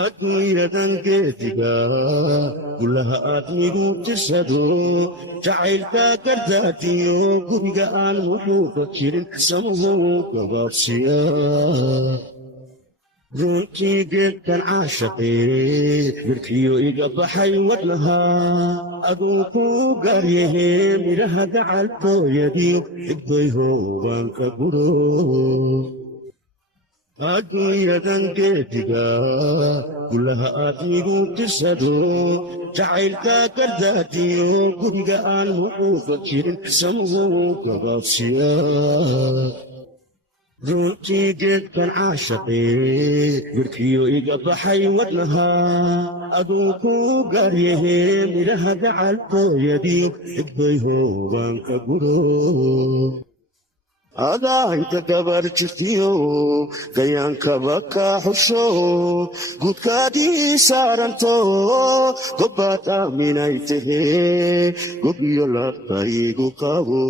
adduunyadan geediga gulaha aad midu tirsado jacaylka gardaadiyo guriga aan wuxuuba jirin samuhu gabaabsiya runtii geedkan caashaqee birkiyo iga baxay wadnaha aduu ku gaaryahe midhaha gacaltooyadiyo igday hoobaan ka guro adduunyadan geediga gulaha aad midu tirsado jacaylka gardaadiyo guriga aan wuxuuba jirin samuhu gabaabsiya runtii geedkan caashaqee birkiyo iga baxay wadnaha aduu ku gaaryahe midhaha gacaltooyadiyo igday hoobaan ka guro adaa inta gabar jirtiyo gayaankaba ka xusho gudkaadii saaranto gobbaad aaminay tahee gob iyo laabta igu qabo